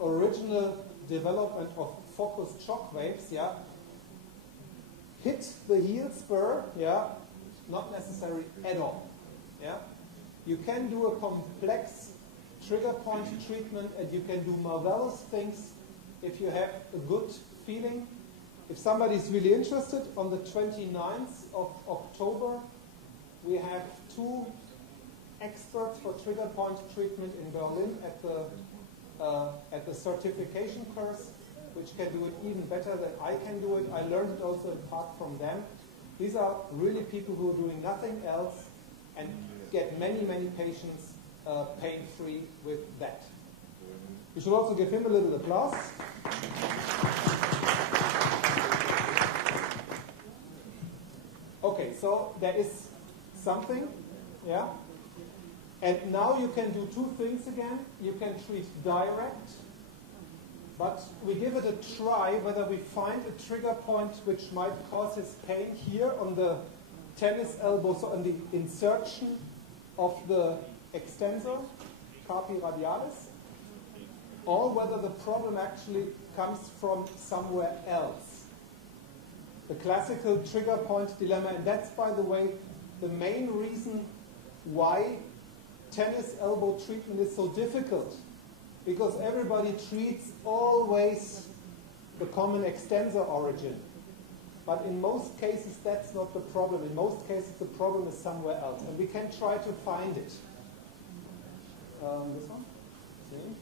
original development of focused shock waves, yeah, hit the heel spur, yeah, not necessary at all. Yeah, you can do a complex trigger point treatment, and you can do marvelous things if you have a good feeling. If somebody is really interested, on the 29th of October, we have 2 experts for trigger point treatment in Berlin at the certification course, which can do it even better than I can do it. I learned it also in part from them. These are really people who are doing nothing else and get many, many patients pain-free with that. We should also give him a little applause. Okay, so there is something, yeah? And now you can do 2 things again. You can treat direct, but we give it a try whether we find a trigger point which might cause his pain here on the tennis elbow, so on the insertion of the extensor, carpi radialis, or whether the problem actually comes from somewhere else. The classical trigger point dilemma, and that's, by the way, the main reason why tennis elbow treatment is so difficult, because everybody treats always the common extensor origin. But in most cases, that's not the problem. In most cases, the problem is somewhere else, and we can try to find it. This one? See?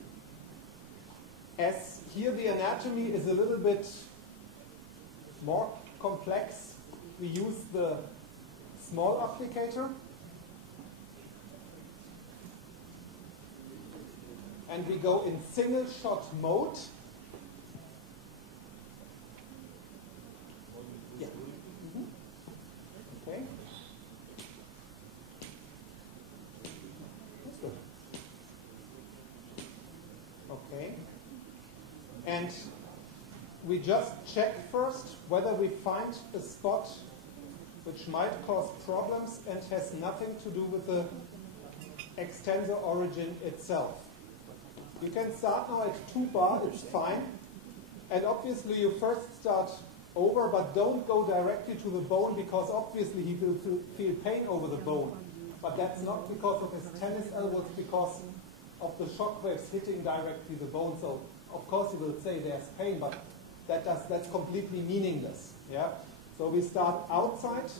As here the anatomy is a little bit more complex, we use the small applicator. And we go in single shot mode. Yeah. Okay. That's good. Okay. And we just check first whether we find a spot which might cause problems and has nothing to do with the extensor origin itself. You can start now at 2 bar, it's fine. And obviously you first start over, but don't go directly to the bone, because obviously he will feel pain over the bone. But that's not because of his tennis elbow, it's because of the shock waves hitting directly the bone. So of course he will say there's pain, but that's completely meaningless. Yeah? So we start outside,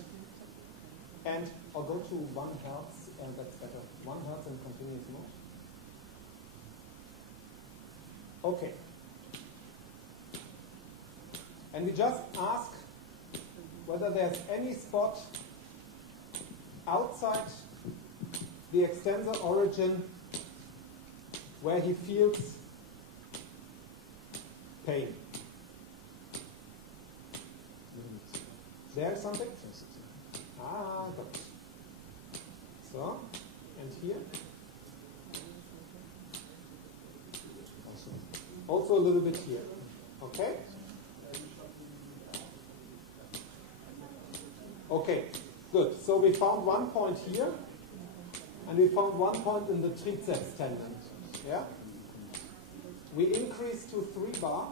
and I'll go to 1 hertz, and that's better. 1 hertz in continuous mode. Okay. And we just ask whether there's any spot outside the extensor origin where he feels pain. There's something? Ah, got it. So, and here? Also a little bit here. Okay? Okay, good. So we found 1 point here, and we found 1 point in the triceps tendon. Yeah? We increase to 3 bar.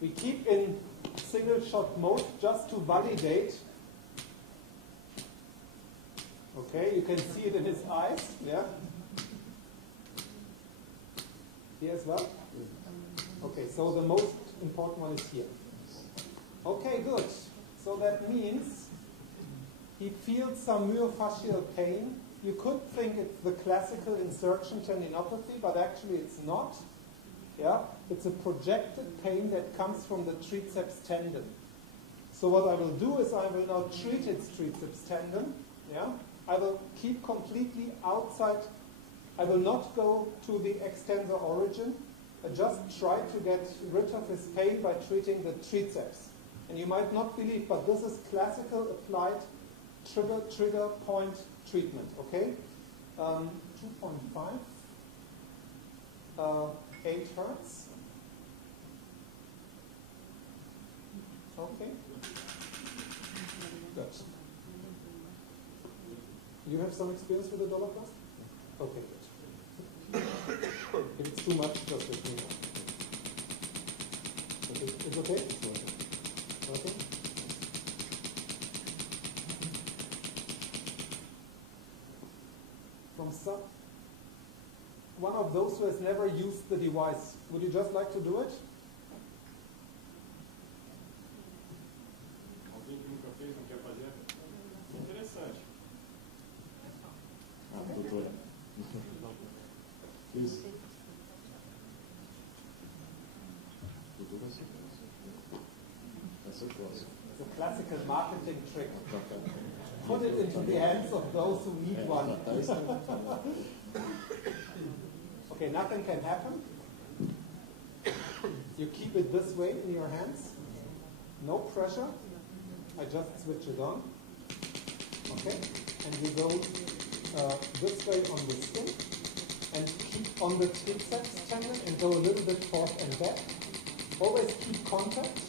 We keep in single shot mode just to validate. Okay, you can see it in his eyes. Yeah? Here as well? Okay, so the most important one is here. Okay, good. So that means he feels some myofascial pain. You could think it's the classical insertion tendinopathy, but actually it's not. Yeah? It's a projected pain that comes from the triceps tendon. So what I will do is I will now treat its triceps tendon. Yeah? I will keep completely outside. I will not go to the extensor origin. I just try to get rid of his pain by treating the triceps. And you might not believe, but this is classical applied trigger point treatment. Okay? 2.5, 8 hertz. Okay. Good. You have some experience with the dollar class? Okay, good. too much, just let me know. It's okay? Okay. From one of those who has never used the device, would you just like to do it? Alguém que nunca fez, não quer fazer? Interessante. Doutora. Isso. That's a close. It's a classical marketing trick. Put it into the hands of those who need one. Okay, nothing can happen. You keep it this way in your hands. No pressure. I just switch it on. Okay, and you go this way on the skin and keep on the triceps tendon and go a little bit forth and back. Always keep contact,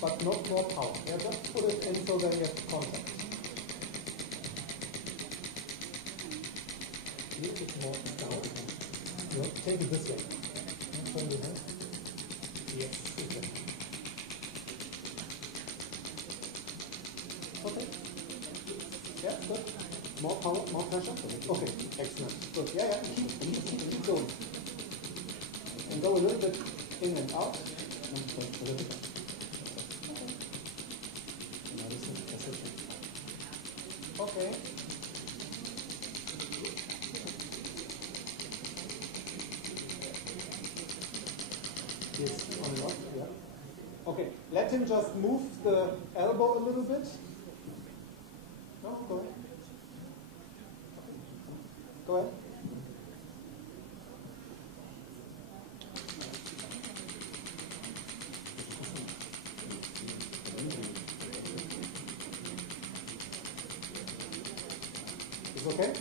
but not more power. Yeah, just put it in so that you have contact. A little bit more down. No, take it this way. Turn your hand. Yes, exactly. Okay. Yeah, good. More power, more pressure. Okay, excellent. Good. Yeah, keep going. And go a little bit in and out. Okay. Yes, on and off, yeah. Okay, let him just move the elbow a little bit. No, go ahead. Go ahead. It's okay?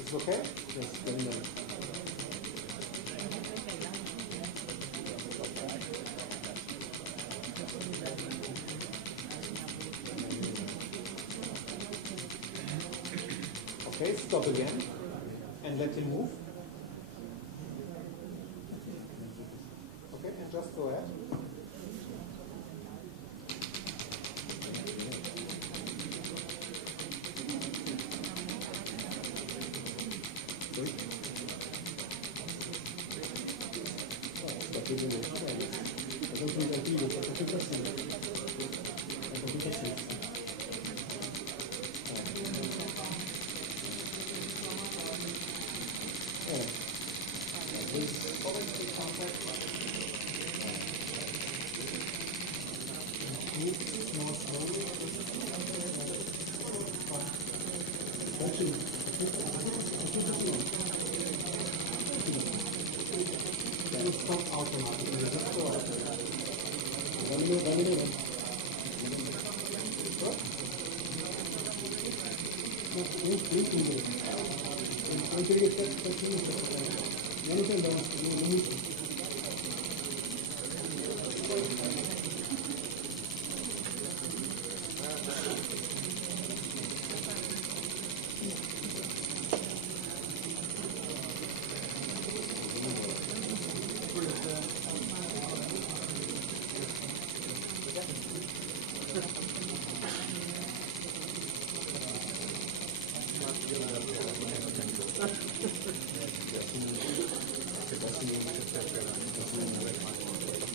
It's okay? Yes, very nice. Okay, stop again and let him move. Okay, and just go ahead.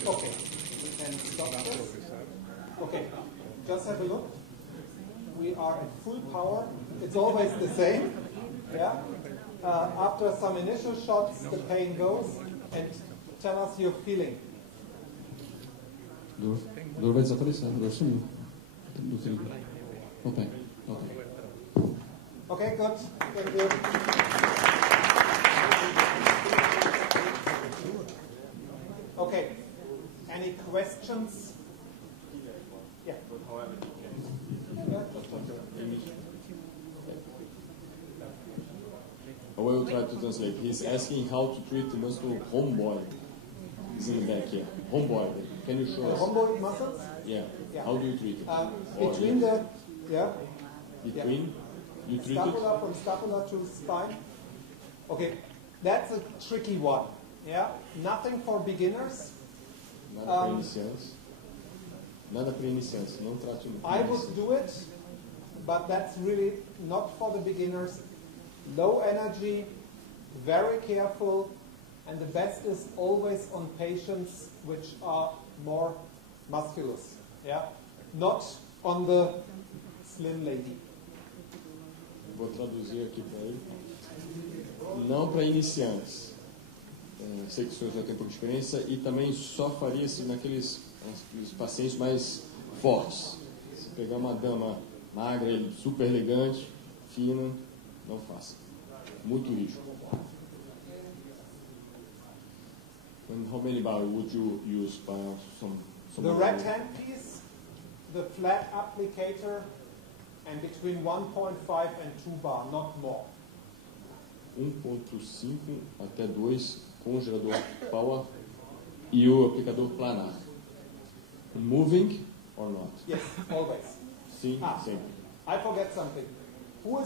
Okay, and stop this. Okay, just have a look. We are at full power. It's always the same. Yeah. After some initial shots, the pain goes, and tell us your feeling. Dor vai desaparecer, dor sumiu. Okay. Okay, good. Thank you. Okay, Any questions? Yeah. But however, you can. I will try to translate. He's asking how to treat the muscle homeboy. He's in the back here. Homeboy. Can you show us? Rhomboid muscles? Yeah. Yeah. How do you treat it? Between the, yeah. Between? You treat Scapula, it? from scapula to spine. Okay, that's a tricky one. Yeah, nothing for beginners. Nada para iniciantes. Nada para iniciantes. Não trate o I would do it, but that's really not for the beginners. Low energy, very careful, and the best is always on patients which are more musculous. Yeah, not on the slim lady. Vou traduzir aqui para ele. Não para iniciantes. Sei que o senhor já tem pouca experiência e também só faria-se naqueles pacientes mais fortes. Se pegar uma dama magra, super elegante, fina, não faça. Muito risco. And how many bar would you use by some The red hand piece, the flat applicator, and between 1.5 and 2 bar, not more. 1.5 até 2 com o gerador power e o aplicador planar. Moving or not? Yes, always. Sim, sempre. I forget something. Who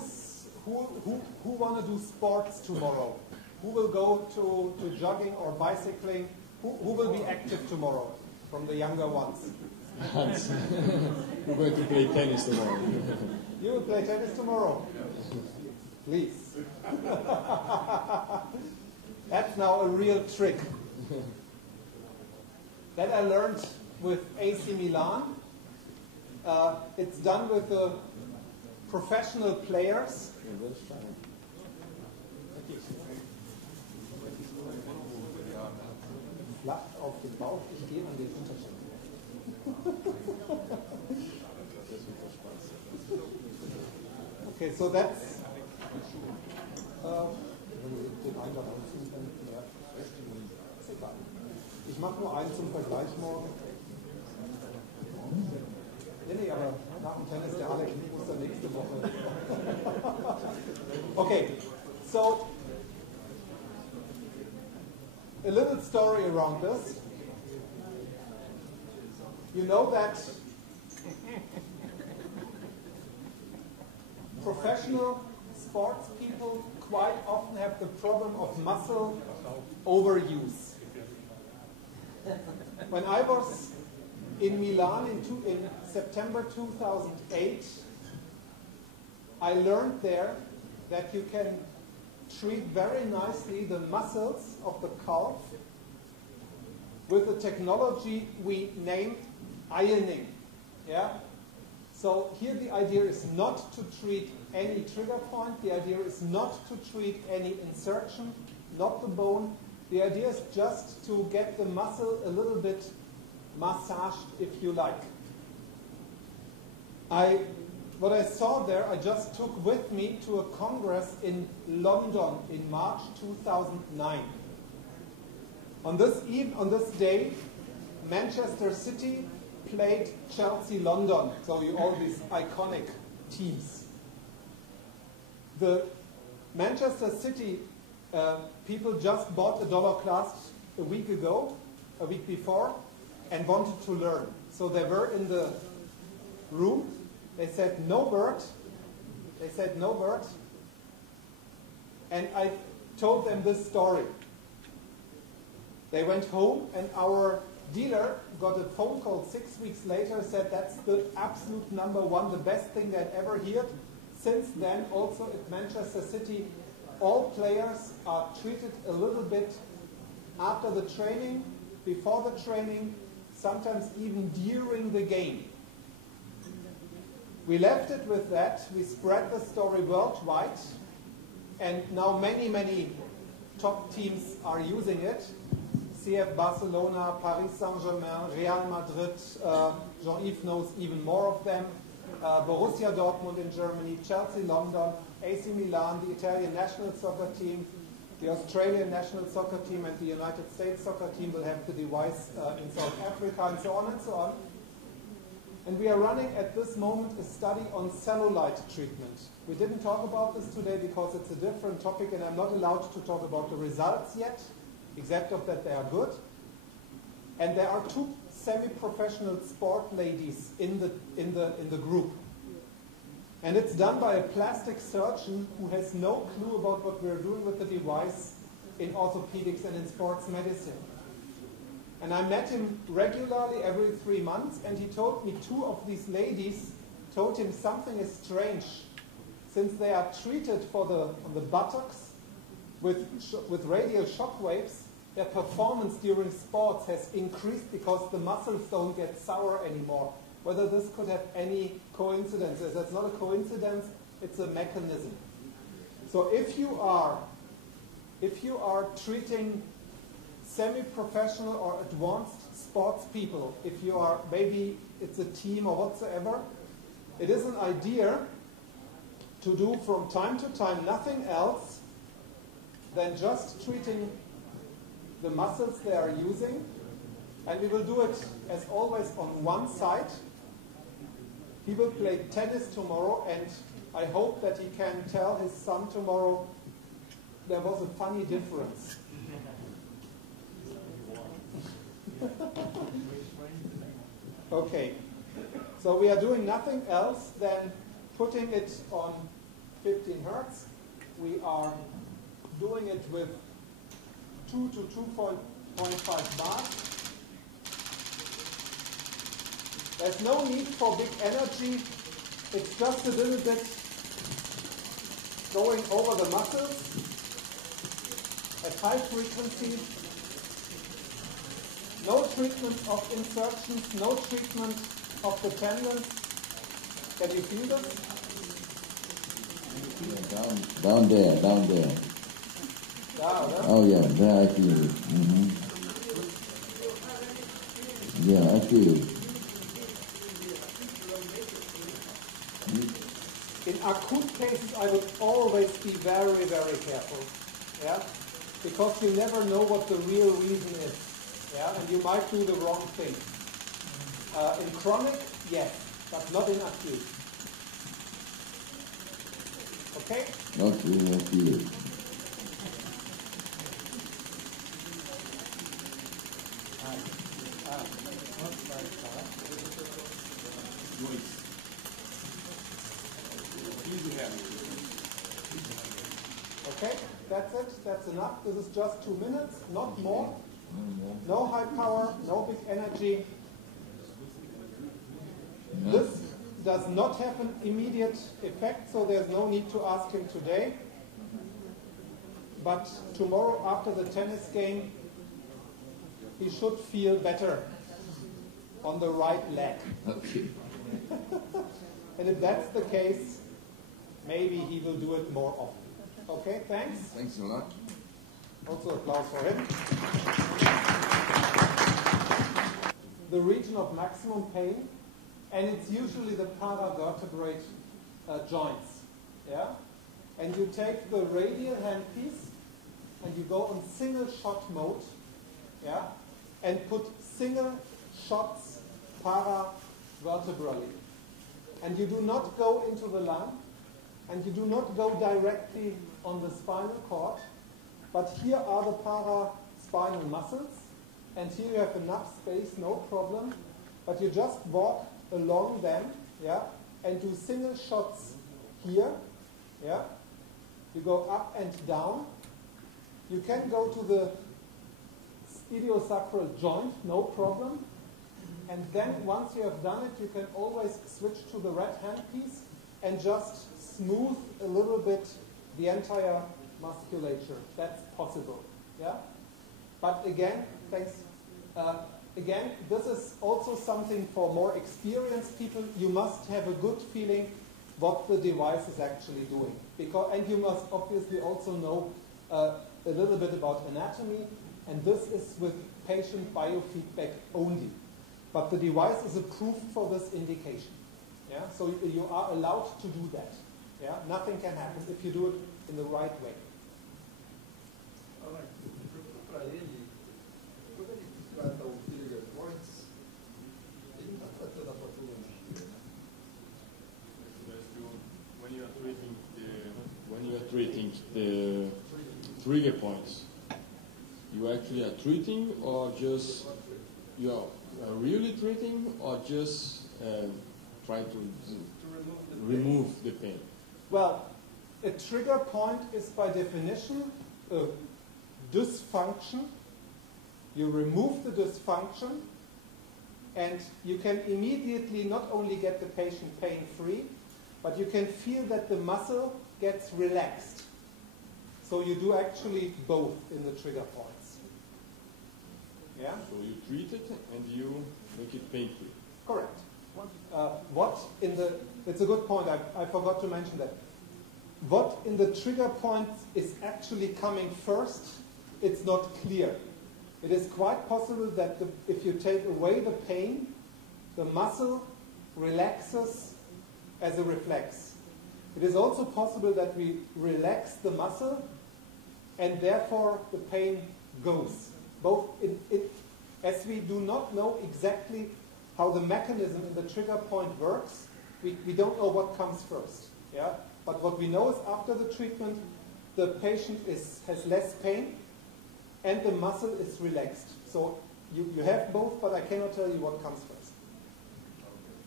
want to do sports tomorrow? Who will go to jogging or bicycling? Who will be active tomorrow from the younger ones? Hans, we're going to play tennis tomorrow. You will play tennis tomorrow? Please. That's now a real trick. That I learned with AC Milan. It's done with the professional players. Flach auf den Bauch, ich gehe an den Unterschied. Okay, so that's ich mache nur einen zum Vergleich morgen. Nee, aber nach dem Tennis der Alex muss dann nächste Woche. Okay, so a little story around this. You know that professional sports people quite often have the problem of muscle overuse. When I was in Milan in September 2008, I learned there that you can treat very nicely the muscles of the calf with the technology we named ironing. Yeah? So here the idea is not to treat any trigger point. The idea is not to treat any insertion, not the bone. The idea is just to get the muscle a little bit massaged, if you like. What I saw there, I just took with me to a congress in London in March 2009. On this day, Manchester City played Chelsea London, so all these iconic teams. The Manchester City people just bought a dollar class a week before, and wanted to learn. So they were in the room. They said, no bird. They said, no bird. And I told them this story. They went home, and our dealer got a phone call 6 weeks later, said that's the absolute number one, the best thing they'd ever heard. Since then, also at Manchester City, all players are treated a little bit after the training, before the training, sometimes even during the game. We left it with that. We spread the story worldwide, and now many, many top teams are using it. CF Barcelona, Paris Saint-Germain, Real Madrid, Jean-Yves knows even more of them, Borussia Dortmund in Germany, Chelsea London, AC Milan, the Italian national soccer team, The Australian national soccer team and the United States soccer team will have the device in South Africa, and so on and so on. And we are running at this moment a study on cellulite treatment. We didn't talk about this today because it's a different topic, and I'm not allowed to talk about the results yet, except of that they are good. And there are 2 semi-professional sport ladies in the group. And it's done by a plastic surgeon who has no clue about what we're doing with the device in orthopedics and in sports medicine. And I met him regularly every 3 months, and he told me 2 of these ladies told him something is strange. Since they are treated on the buttocks with radial shock waves, their performance during sports has increased because the muscles don't get sour anymore. Whether this could have any coincidences. That's not a coincidence, it's a mechanism. So if you are treating semi-professional or advanced sports people, if you are, maybe it's a team or whatsoever, it is an idea to do from time to time nothing else than just treating the muscles they are using. And we will do it, as always, on one side. He will play tennis tomorrow, and I hope that he can tell his son tomorrow there was a funny difference. Okay, so we are doing nothing else than putting it on 15 Hertz. We are doing it with 2 to 2.5 bars. There's no need for big energy. It's just a little bit going over the muscles at high frequency. No treatment of insertions, no treatment of the tendons. Can you feel this? Down there. Oh yeah, there I feel it. Mm-hmm. Yeah, I feel it. In acute cases, I would always be very, very careful, yeah, because you never know what the real reason is, yeah, and you might do the wrong thing. In chronic, yes, but not in acute. Okay? Okay, I feel it. Okay, that's it, that's enough. This is just 2 minutes, not more. No high power, no big energy. This does not have an immediate effect, so there's no need to ask him today. But tomorrow after the tennis game, he should feel better on the right leg. Okay. And if that's the case, maybe he will do it more often. Okay, thanks. Thanks a lot. Also applause for him. The region of maximum pain, and it's usually the paravertebrate joints. Yeah? And you take the radial handpiece and you go on single shot mode, yeah? And put single shots paravertebrally. And you do not go into the lung, and you do not go directly on the spinal cord, but here are the paraspinal muscles, and here you have enough space, no problem, but you just walk along them, yeah, and do single shots here, yeah. You go up and down. You can go to the iliosacral joint, no problem. And then once you have done it, you can always switch to the red handpiece and just smooth a little bit the entire musculature. That's possible. Yeah? But again, thanks. Again, this is also something for more experienced people. You must have a good feeling what the device is actually doing. And you must obviously also know a little bit about anatomy, and this is with patient biofeedback only. But the device is approved for this indication. Yeah? So you are allowed to do that. Yeah? Nothing can happen if you do it in the right way. Para ele, quando ele trata o trigger points, ele não está tratando a patologia, né? When you are treating the trigger points, you actually are treating, or just you are really treating, or just trying to remove the pain? Well, a trigger point is by definition a dysfunction. You remove the dysfunction, and you can immediately not only get the patient pain-free, but you can feel that the muscle gets relaxed. So you do actually both in the trigger points. Yeah? So you treat it and you make it pain-free. Correct. It's a good point, I forgot to mention that. What in the trigger point is actually coming first, it's not clear. It is quite possible that if you take away the pain, the muscle relaxes as a reflex. It is also possible that we relax the muscle and therefore the pain goes. As we do not know exactly how the mechanism in the trigger point works, we don't know what comes first. Yeah? But what we know is after the treatment, the patient has less pain and the muscle is relaxed. So you have both, but I cannot tell you what comes first.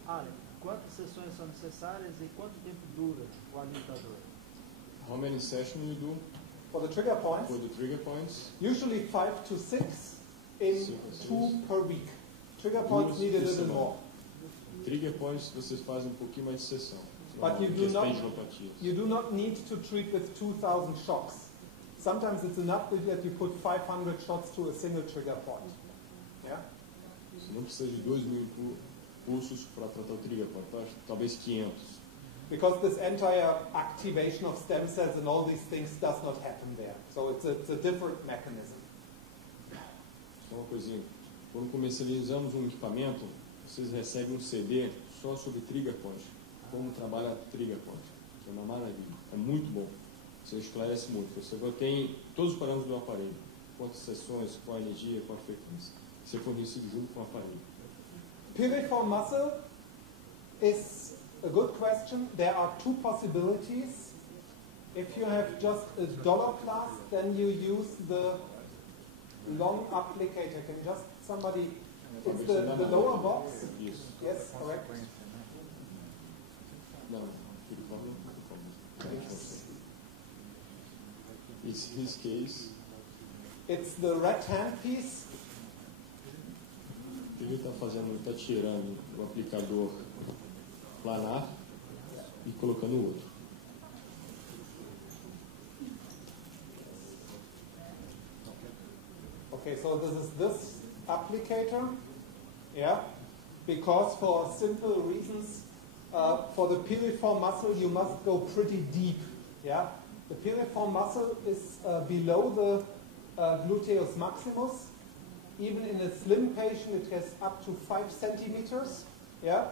Ale, quantas sessões são necessárias e quanto tempo dura o habilitador? How many sessions you do For the trigger points, for the trigger points? usually 5 to 6 in 2 per week. Trigger points need a little more. Trigger points vocês fazem pouquinho mais de sessão. But you You do not need to treat with 2,000 shocks. Sometimes it's enough that you put 500 shots to a single trigger point. Yeah? Você não precisa de 2.000 pulsos para tratar o trigger point, talvez 500. Because this entire activation of stem cells and all these things does not happen there. So it's a different mechanism. Só uma coisinha. Quando comercializamos um equipamento, vocês recebem um CD só sobre trigger point. Como trabalha trigger point. É uma maravilha. É muito bom. Você esclarece muito. Você agora tem todos os parâmetros do aparelho. Quantas sessões, qual a energia, qual a frequência. Isso é fornecido junto com o aparelho. Piriform muscle is a good question. There are 2 possibilities. If you have just a dollar class, then you use the long applicator. Can just somebody... It's the lower box? Isso. Yes, correct. Não, It's his case. It's the red hand piece. O que ele está fazendo? Ele está tirando o aplicador planar e colocando o outro. Okay, so this is this applicator. Yeah, because for simple reasons, for the piriform muscle you must go pretty deep. Yeah, the piriform muscle is below the gluteus maximus. Even in a slim patient, it has up to 5 centimeters. Yeah.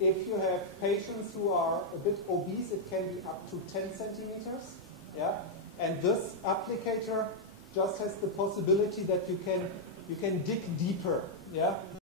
If you have patients who are a bit obese, it can be up to 10 centimeters. Yeah. And this applicator just has the possibility that you can dig deeper. Yeah.